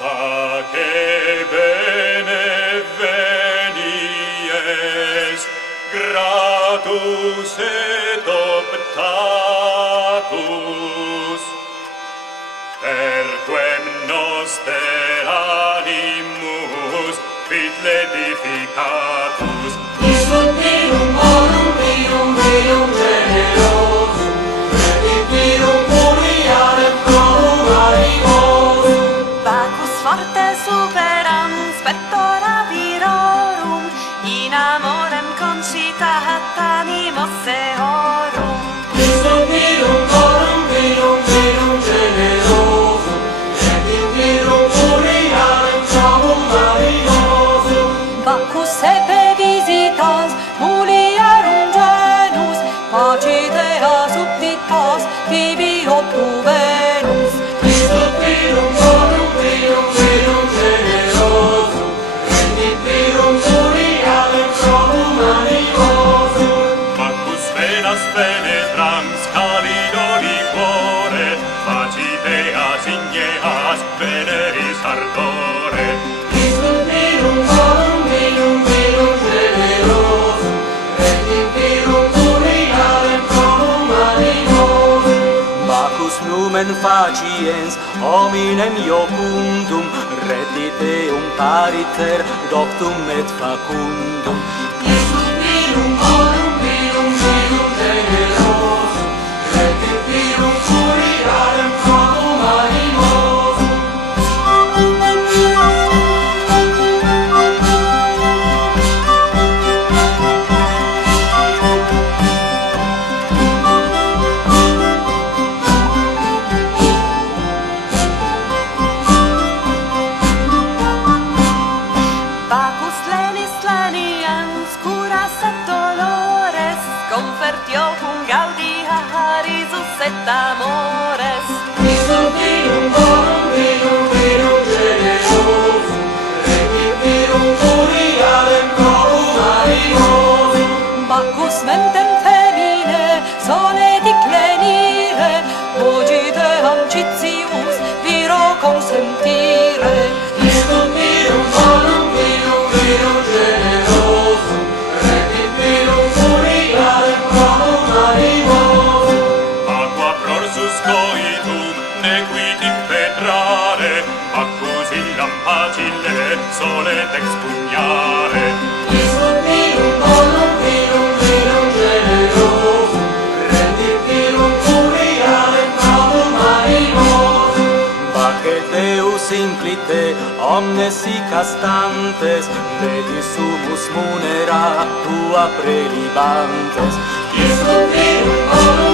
A che bene venies, gratus et optatus, perquem noster animus fit ledificatus. Isum virum bonum, virum generosum, et virum muriarem provum animosum. Bacchus forte superans pectora virorum, in amorem concitat animos eorum. Isum virum bonum, virum generosum, et virum muriarem provum animosum. Bacchus ebbe visitas mulierum genus, pacitea subditas tibi optu Venus. Isum virum bonum, virum generosum, et virum muriarem provum animosum. Bacchus venas penetrans calido liquore, faciteas igneas veneris ardore. Isum virum bonum, virum generosum, et virum muriarem provum animosum. Bacchus numen faciens hominem iocundum, redditeum pariter doctum et facundum. Isum virum bonum, virum generosum, et virum muriarem provum animosum. Bacchus lenis leniens curas et dolores, convertio cum gaudia risus et amores. Isum virum bonum, virum generosum, et virum muriarem provum animosum. Bacchus mentem femine sole diclenire, ogiteam citius viro consentire. Isum virum bonum, virum generosum, et virum muriarem provum animosum. Aqua prorsus coitum nequit impetrare, Bacchus illam facile solet expugnare. Isum virum bonum, virum generosum, et virum muriarem provum animosum. Bacche Deus implite omnes sic astantes, ledis sumus munera tua prelibantes. Isum virum bonum,